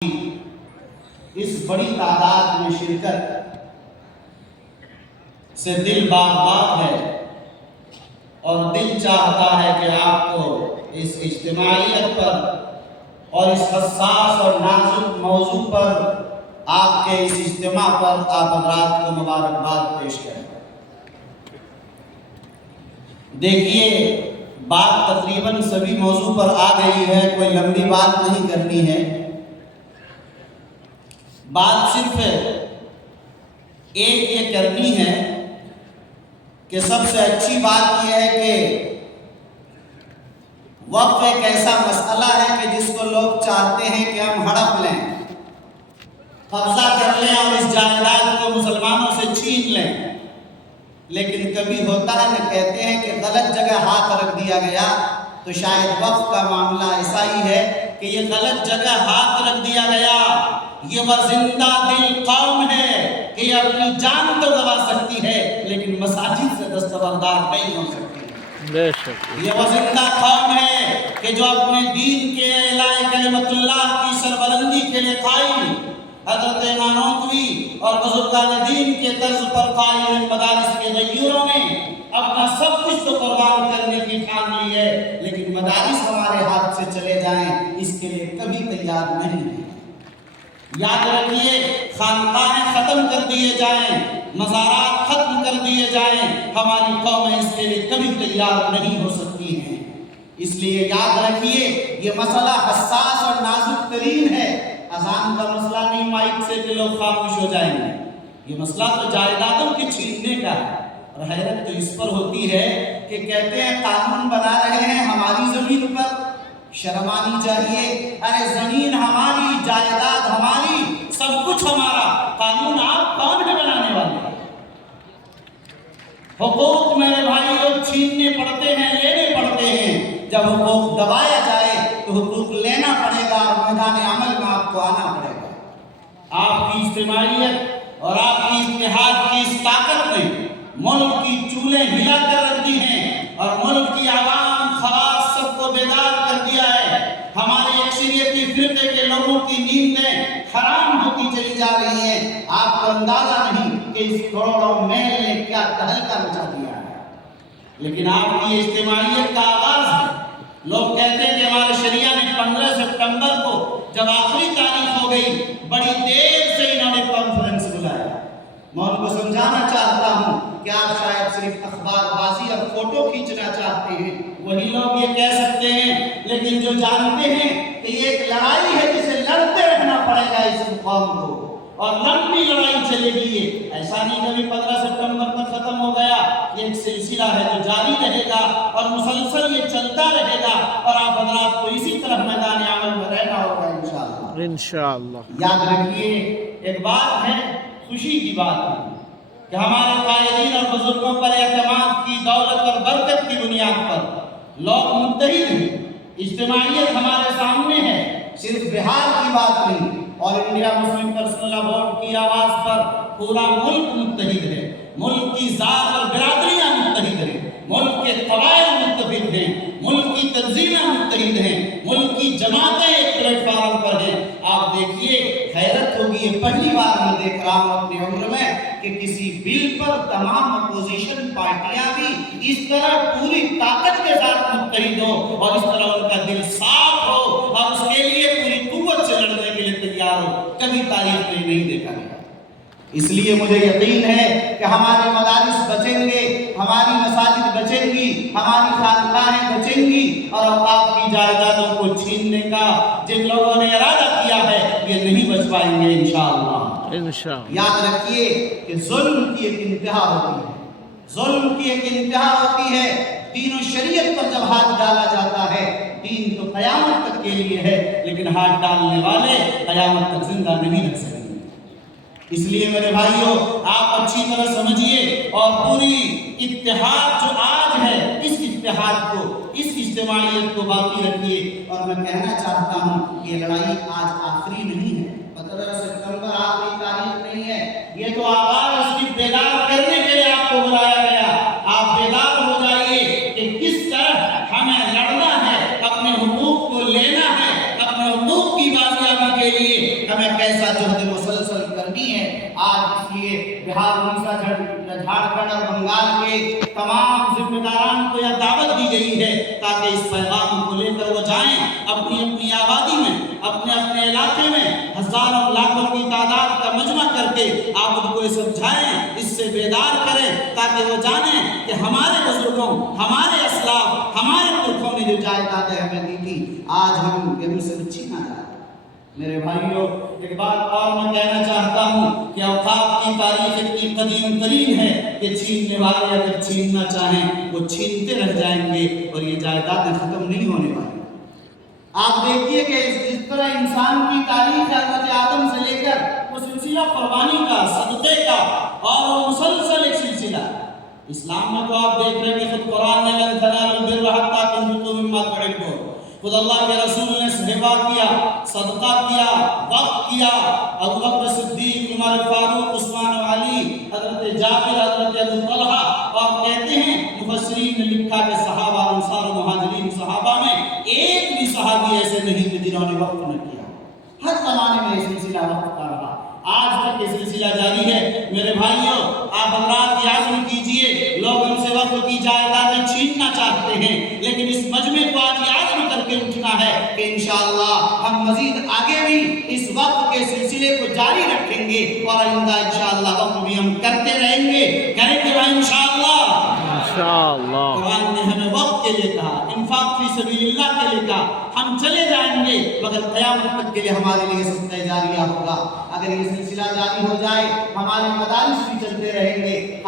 اس بڑی تعداد میں شرکت سے دل باغ باغ ہے اور دل چاہتا ہے کہ آپ کو اس اجتماعیت پر اور اس حساس اور نازک موضوع پر آپ کے اس اجتماع پر آپ حضرات کو مبارکباد پیش کریں۔ دیکھیے بات تقریباً سبھی موضوع پر آ گئی ہے، کوئی لمبی بات نہیں کرنی ہے، بات صرف ایک یہ کرنی ہے کہ سب سے اچھی بات یہ ہے کہ وقف ایک ایسا مسئلہ ہے کہ جس کو لوگ چاہتے ہیں کہ ہم ہڑپ لیں، قبضہ کر لیں اور اس جائیداد کو مسلمانوں سے چھین لیں، لیکن کبھی ہوتا ہے نہ کہتے ہیں کہ غلط جگہ ہاتھ رکھ دیا گیا، تو شاید وقف کا معاملہ ایسا ہی ہے کہ یہ غلط جگہ ہاتھ رکھ دیا گیا۔ یہ وہ زندہ دل قوم ہے کہ یہ اپنی جان تو گوا سکتی ہے لیکن مساجد سے دستبردار نہیں ہو سکتی۔ بے شک یہ وہ زندہ قوم ہے کہ جو اپنے دین کے اعلاء کلمت اللہ کی سربلندی کے لیے قائم، حضرت نانوتوی اور بزرگان دین کے طرز پر قائم مدارس کے غیوروں نے اپنا سب کچھ تو قربان کرنے کی ٹھان لی ہے، لیکن مدارس ہمارے ہاتھ سے چلے جائیں اس کے لیے کبھی تیار نہیں ہے۔ یاد رکھیے، خانقاہیں ختم کر دیے جائیں، مزارات ختم کر دیے جائیں، ہماری قوم اس کے لیے کبھی تیار نہیں ہو سکتی ہیں۔ اس لیے یاد رکھیے یہ مسئلہ حساس اور نازک ترین ہے۔ اذان کا مسئلہ نہیں مائک سے کہ لوگ خاموش ہو جائیں گے، یہ مسئلہ تو جائیدادوں کے چھیننے کا ہے۔ اور حیرت تو اس پر ہوتی ہے کہ کہتے ہیں قانون بنا رہے ہیں ہماری زمین پر، شرم آنی چاہیے۔ ارے زمین ہماری، جائیداد ہماری، سب کچھ ہمارا، قانون آپ کون ہے بنانے والے؟ حقوق میرے بھائی لوگ چھیننے پڑتے ہیں، لینے پڑتے ہیں، جب حقوق دبایا جائے تو حقوق لینا پڑے گا اور میدان عمل میں آپ کو آنا پڑے گا۔ آپ کی اجتماعیت اور آپ کی اتحاد کی اس طاقت نے ملک کی چولیں ہلا کر رکھ دی ہیں اور ملک کی عوام خواص سب کو بیدار کر دیا ہے۔ ہمارے اکثریتی فرقے کے لوگوں کی نیندیں حرام ہوتی چلی جا رہی ہیں۔ آپ کو اندازہ نہیں کہ اس کروڑوں میل نے کیا تہلکہ مچا دیا ہے، لیکن آپ کی اجتماعیت کا آغاز ہے۔ لوگ کہتے ہیں کہ ہمارے شریعہ نے 15 ستمبر کو جب آخری تاریخ ہو گئی، بڑی دیر سے انہوں نے کانفرنس بلایا۔ میں ان کو سمجھانا چاہتا ہوں کہ آپ شاید صرف اخبار بازی اور فوٹو کھینچنا چاہتے ہیں، وہی لوگ یہ کہہ سکتے ہیں، لیکن جو جانتے ہیں کہ یہ ایک لڑائی ہے جسے لڑتے رہنا پڑے گا اس قوم کو، اور لمبی لڑائی چلے گی۔ یہ ایسا نہیں کبھی 15 ستمبر پر ختم ہو گیا، یہ ایک سلسلہ ہے جو جاری رہے گا اور مسلسل یہ چلتا رہے گا، اور آپ حضرات کو اسی طرح میدان عمل میں رہنا ہوگا انشاءاللہ۔ یاد رکھیے ایک بات ہے، خوشی کی بات ہے کہ ہمارے قائدین اور بزرگوں پر اعتماد کی دولت اور برکت کی بنیاد پر لوگ متحد ہیں۔ اجتماعیت ہمارے سامنے ہے، صرف بہار کی بات نہیں، اور انڈیا مسلم پرسنل لا بورڈ کی آواز پر پورا ملک متحد ہے۔ ملک کی ذات اور برادریاں متحد ہیں، ملک کے قبائل متحد ہیں، ملک کی تنظیمیں متحد ہیں، ملک کی جماعتیں ایک پلیٹ فارم پر ہیں۔ آپ دیکھیے حیرت ہوگی، یہ پہلی بار میں دیکھ رہا ہوں اپنی عمر میں کہ کسی بل پر تمام اپوزیشن پارٹیاں بھی اس طرح پوری طاقت کے ساتھ متحد ہو اور اس طرح ان کا دل صاف ہو اور اس کے لیے پوری قوت سے لڑنے کے لیے تیار ہو، کبھی تاریخ میں نہیں دیکھا گیا۔ اس لیے مجھے یقین ہے کہ ہمارے مدارس بچیں گے، ہماری مساجد بچیں گی، ہماری خانقاہیں بچیں گی، اور اوقاف کی جائیدادوں کو چھیننے کا جن لوگوں نے ارادہ کیا ہے یہ نہیں بچ پائیں گے انشاءاللہ۔ یاد رکھیے کہ ظلم کی ایک انتہا ہوتی ہے، ظلم کی ایک انتہا ہوتی ہے۔ دین و شریعت پر جب ہاتھ ڈالا جاتا ہے، دین تو قیامت تک کے لیے ہے، لیکن ہاتھ ڈالنے والے قیامت تک زندہ نہیں رہ سکتے۔ اس لیے میرے بھائیوں آپ اچھی طرح سمجھیے اور پوری اتحاد جو آج ہے اس اتحاد کو، اس اجتماعیت کو باقی رکھیے۔ اور میں کہنا چاہتا ہوں یہ لڑائی آج آخری نہیں ہے، 15 ستمبر آخری تاریخ نہیں ہے، یہ تو آغاز اس کی بیدار کرنے کے لیے آپ کو بلایا گیا۔ آپ بیدار ہو جائیے کہ کس طرح ہمیں لڑنا ہے، اپنے حقوق کو لینا ہے، اپنے حقوق کی بازیابی کے لیے ایسا جہد مسلسل کرنی ہے۔ آج اس لیے بہار، اڑیسہ، جھارکھنڈ اور بنگال کے تمام ذمہ داران کو یہ دعوت دی گئی ہے تاکہ اس پیغام کو لے کر وہ جائیں اپنی اپنی آبادی میں، اپنے اپنے علاقے میں ہزاروں لاکھوں کی تعداد کا مجمع کر کے آپ ان کو یہ سمجھائیں، اس سے بیدار کریں تاکہ وہ جانیں کہ ہمارے بزرگوں، ہمارے اسلاف، ہمارے پرکھوں نے جو جائیدادیں ہمیں دی تھی آج ہم ان سے چھینا جا رہے ہیں۔ میرے بھائیوں، ایک بات اور میں کہنا چاہتا ہوں کہ اوقاف کی تاریخ اتنی قدیم ترین ہے کہ چھیننے والے اگر چھیننا چاہیں وہ چھینتے رہ جائیں گے اور یہ جائیدادیں ختم نہیں ہونے والی۔ آپ دیکھیے کہ جس طرح انسان کی تاریخ حضرت آدم سے لے کر وہ سلسلہ قربانی کا، صدقے کا، اور وہ مسلسل ایک سلسلہ۔ اسلام میں تو آپ دیکھ رہے ہیں خود قرآن نے لن تنالوا البر حتى تنفقوا مما تحبون، خود اللہ کے رسول نے صدقہ کیا، صدقہ کیا، وقت کیا، ابو بکر صدیق، عمر فاروق، عثمان و علی، حضرت جابر، حضرت ابو طلحہ، اور کہتے ہیں مفسرین نے لکھا کہ صحابہ، انصار و مہاجرین صحابہ میں ایک بھی صحابی ایسے نہیں کہ جنہوں نے وقت نہ کیا۔ ہر زمانے میں یہ سلسلہ وقت کا رہا، آج تک یہ سلسلہ جاری ہے۔ میرے بھائیوں، آپ حضرات یہ عزم کیجئے، لوگ ہم سے وقت کی جائیدادیں چھیننا چاہتے ہیں، لیکن اس مجمع کو آج یہ عزم کر کے اٹھنا ہے کہ انشاءاللہ ہم مزید آگے بھی اس وقت کے سلسلے کو جاری رکھیں گے اور آئندہ انشاءاللہ وقت بھی ہم کرتے رہیں گے بھائی انشاءاللہ۔ قرآن نے ہمیں وقت کے لیے کہا، انفاق فی سبیل اللہ کے لیے کہا، ہم چلے جائیں گے مگر قیامت تک کے لیے ہمارے لیے صدقہ جاریہ ہوگا۔ اگر یہ سلسلہ جاری ہو جائے، ہمارے مدارس بھی چلتے رہیں گے۔